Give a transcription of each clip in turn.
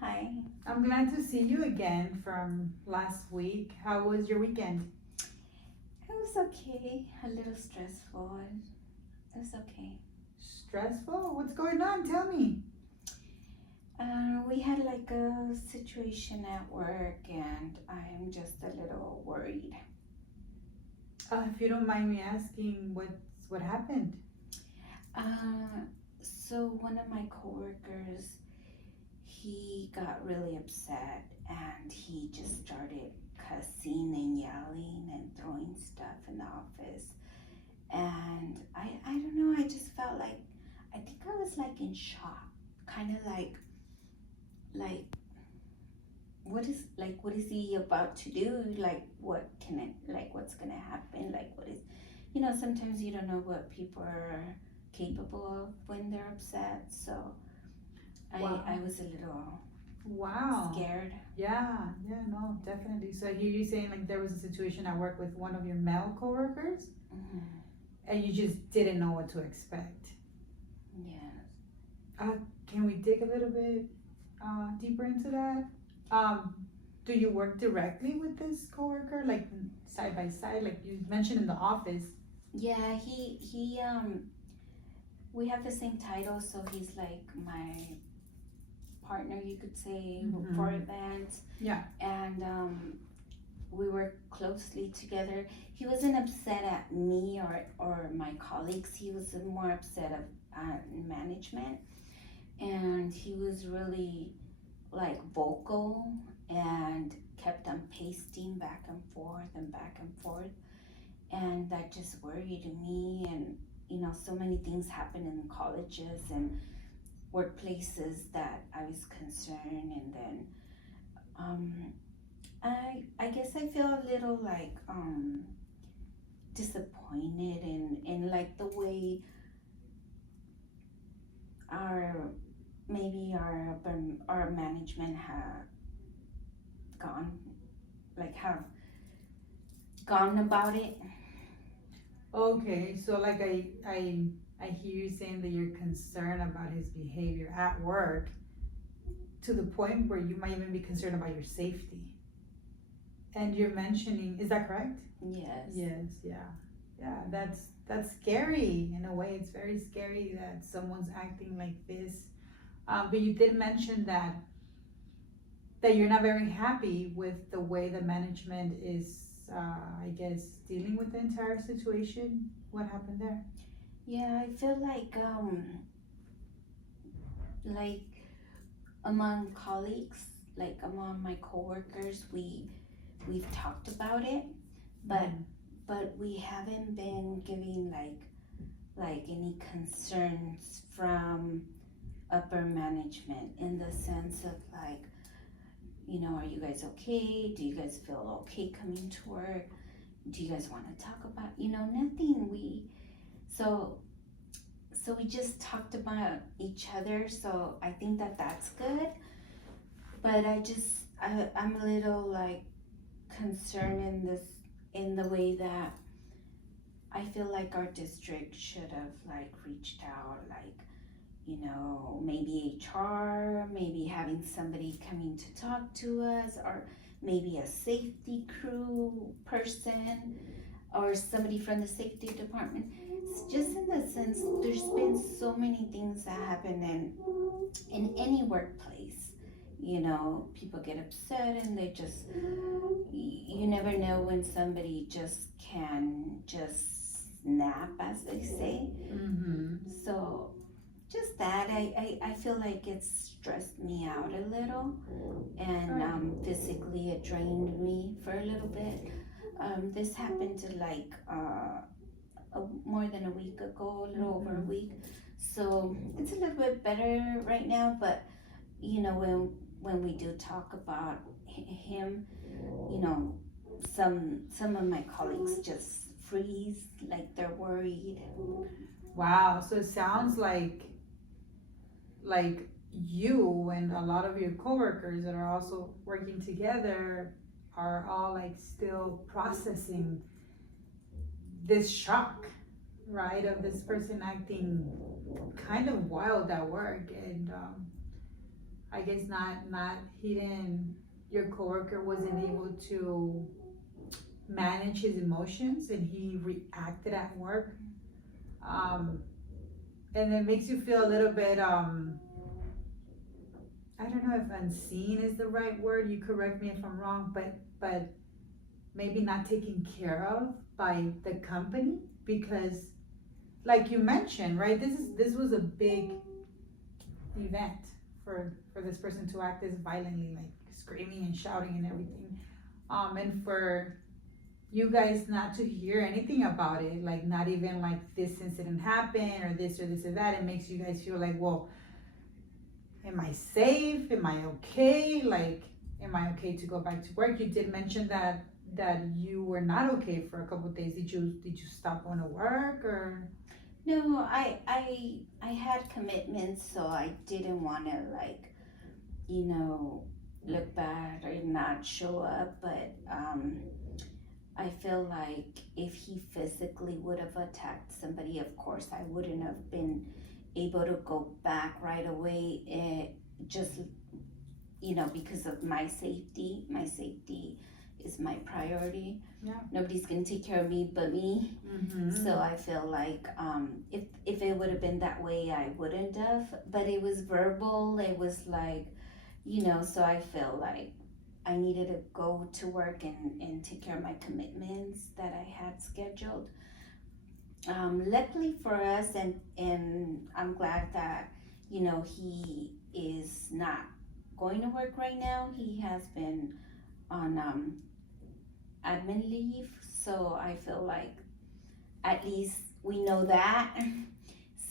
Hi. I'm glad to see you again from last week. How was your weekend? It was okay. A little stressful. It was okay. Stressful? What's going on? Tell me. We had like a situation at work, and I'm just a little worried. If you don't mind me asking, what happened? So one of my coworkers, he got really upset, and he just started cussing and yelling and throwing stuff in the office. And I don't know. I just felt like I think I was like in shock, kind of like what is he about to do, like what can it, like what's gonna happen, like what is, sometimes you don't know what people are capable of when they're upset. So I Wow. was a little Wow. scared. Yeah, no, definitely. So I hear you saying like there was a situation at work with one of your male coworkers Hmm. and you just didn't know what to expect. Yes. Can we dig a little bit deeper into that? Um, do you work directly with this coworker, like side by side, like you mentioned in the office? Yeah, he we have the same title, so he's like my partner, you could say, for Mm-hmm. events. Yeah. And we work closely together. He wasn't upset at me or my colleagues. He was more upset at management, and he was really like vocal and kept on pasting back and forth and back and forth, and that just worried me. And so many things happen in colleges and workplaces that I was concerned. And then um, I guess I feel a little like disappointed in like the way our maybe our management have gone, like have gone about it. Okay, so like I hear you saying that you're concerned about his behavior at work to the point where you might even be concerned about your safety. And you're mentioning, is that correct? Yes. Yes, yeah. Yeah, that's scary in a way. It's very scary that someone's acting like this. But you did mention that you're not very happy with the way the management is, I guess, dealing with the entire situation. What happened there? Yeah, I feel like among colleagues, like among my coworkers, we've talked about it, but Mhm. we haven't been giving like any concerns from upper management, in the sense of like, are you guys okay? Do you guys feel okay coming to work? Do you guys want to talk about, nothing. So we just talked about each other, so I think that that's good. But I'm a little like concerned in the way that I feel like our district should have like reached out, like, maybe HR, maybe having somebody coming to talk to us, or maybe a safety crew person, or somebody from the safety department. It's just in the sense, there's been so many things that happen in any workplace. People get upset, and they just, you never know when somebody just can just snap, as they say. Mm-hmm. So just that, I feel like it's stressed me out a little, and physically it drained me for a little bit. This happened to like more than a week ago, a little over a Mm-hmm. week. So it's a little bit better right now, but when we do talk about him, you know, some of my colleagues just freeze, like they're worried. Wow. So it sounds like you and a lot of your coworkers that are also working together are all like still processing this shock, right? Of this person acting kind of wild at work. And I guess he didn't, your coworker wasn't able to manage his emotions and he reacted at work. And it makes you feel a little bit, I don't know if unseen is the right word. You correct me if I'm wrong, but maybe not taken care of by the company because, like you mentioned, right? This was a big event for this person to act this violently, like screaming and shouting and everything. And for you guys not to hear anything about it, like not even like this incident happened or this or that, it makes you guys feel like, well, am I safe? Am I okay? Like, am I okay to go back to work? You did mention that you were not okay for a couple of days. Did you stop going to work or? No, I had commitments, so I didn't want to like, you know, look bad or not show up. But I feel like if he physically would have attacked somebody, of course, I wouldn't have been able to go back right away. Just, you know, because of my safety. My safety is my priority. Yeah. Nobody's gonna take care of me but me. Mm-hmm. So I feel like if it would have been that way, I wouldn't have. But it was verbal. It was like, you know. So I feel like I needed to go to work and take care of my commitments that I had scheduled. Luckily for us, and I'm glad that, you know, he is not going to work right now. He has been on admin leave, so I feel like at least we know that.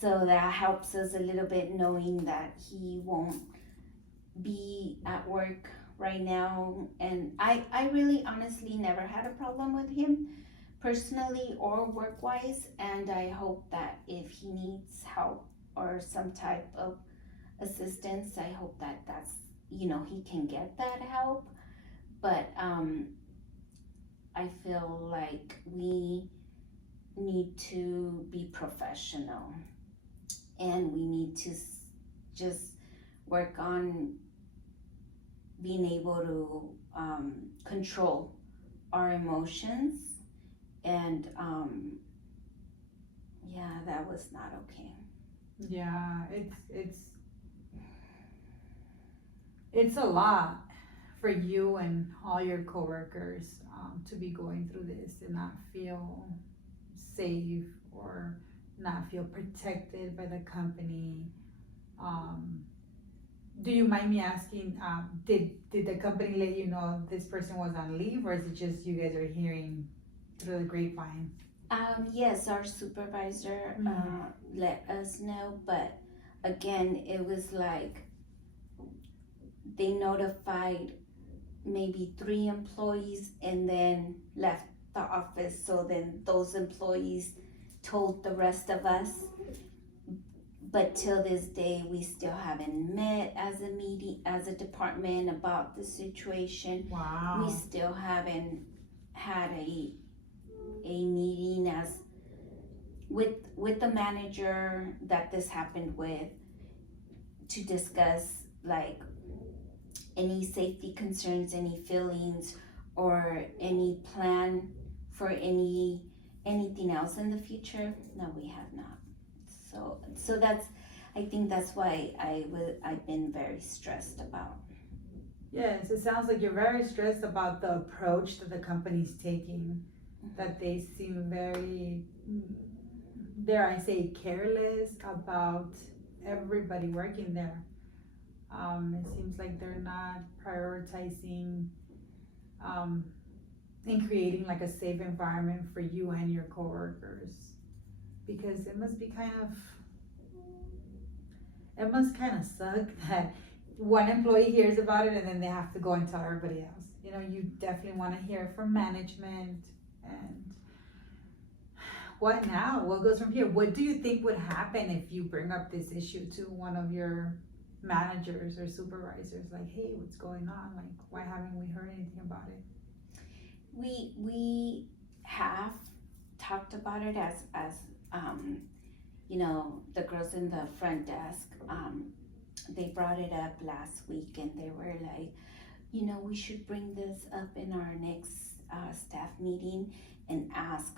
So that helps us a little bit knowing that he won't be at work right now. And I really honestly never had a problem with him personally or work wise. And I hope that if he needs help or some type of assistance, I hope that that's, you know, he can get that help. But I feel like we need to be professional and we need to just work on being able to control our emotions. And yeah, that was not okay. Yeah, it's a lot for you and all your coworkers to be going through this and not feel safe or not feel protected by the company. Um, do you mind me asking? Did the company let you know this person was on leave, or is it just you guys are hearing through the grapevine? Yes, our supervisor let us know, but again, it was like they notified maybe 3 employees and then left the office. So then those employees told the rest of us. But till this day, we still haven't met as a department about the situation. Wow. We still haven't had a meeting as with the manager that this happened with to discuss like any safety concerns, any feelings, or any plan for anything else in the future. No, we have not. So that's, I think that's why I've been very stressed about. Yes, it sounds like you're very stressed about the approach that the company's taking, that they seem very, dare I say, careless about everybody working there. It seems like they're not prioritizing and creating like a safe environment for you and your coworkers, because it must kind of suck that one employee hears about it and then they have to go and tell everybody else. You know, you definitely want to hear from management. And what now? What goes from here? What do you think would happen if you bring up this issue to one of your managers or supervisors? Like, hey, what's going on? Like, why haven't we heard anything about it? We have talked about it as you know, the girls in the front desk. they brought it up last week and they were like, we should bring this up in our next staff meeting and ask